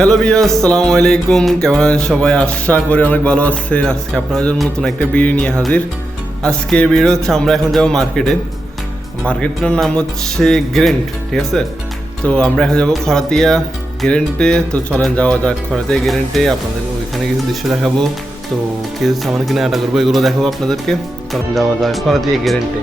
Hello বিয়া আসসালামু আলাইকুম কেমন আছেন সবাই? আশা করি অনেক ভালো আছেন। আজকে আপনার জন্য নতুন একটা ভিডিও নিয়ে হাজির। আজকে ভিডিও হচ্ছে, আমরা এখন যাব মার্কেটে মার্কেটটার নাম হচ্ছে গ্রেন্ট ঠিক আছে? তো আমরা এখন যাব খরাতিয়া গ্রেন্টে তো চলেন, যাওয়া যাক খরাতিয়া গ্রেন্টে আপনাদের ওইখানে কিছু দৃশ্য দেখাবো। তো কিছু সামান কিনে আটা করব, এগুলো দেখাবো আপনাদেরকে। চলেন, যাওয়া যাক খরাতিয়া গ্রেন্টে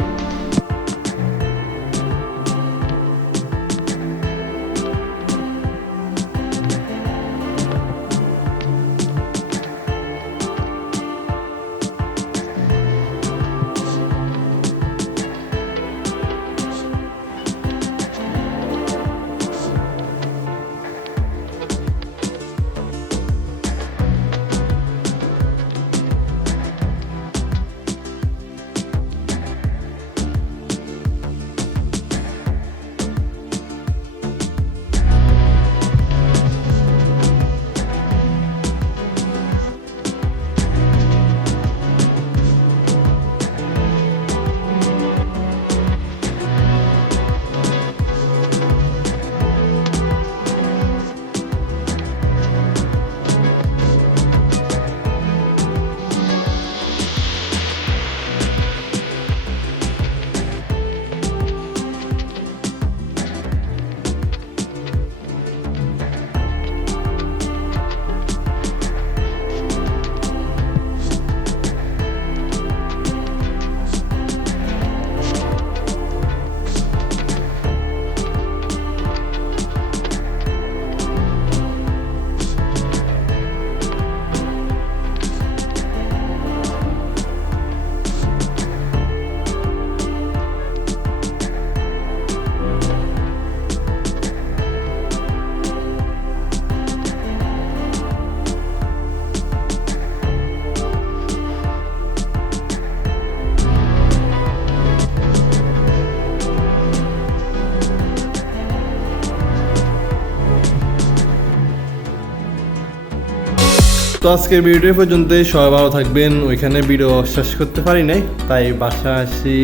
তো আজকের ভিডিও পর্যন্ত সবাই ভালো থাকবেন। ওইখানে ভিডিও শেষ করতে পারি নাই, তাই বাসা আসি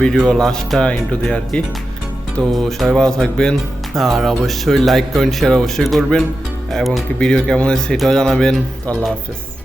ভিডিও লাস্টটা ইন্টু দিয়ে আর কি। তো সবাই ভালো থাকবেন, আর অবশ্যই লাইক কমেন্ট শেয়ার অবশ্যই করবেন, এবং কি ভিডিও কেমন হয় সেটাও জানাবেন। তো আল্লাহ হাফেজ।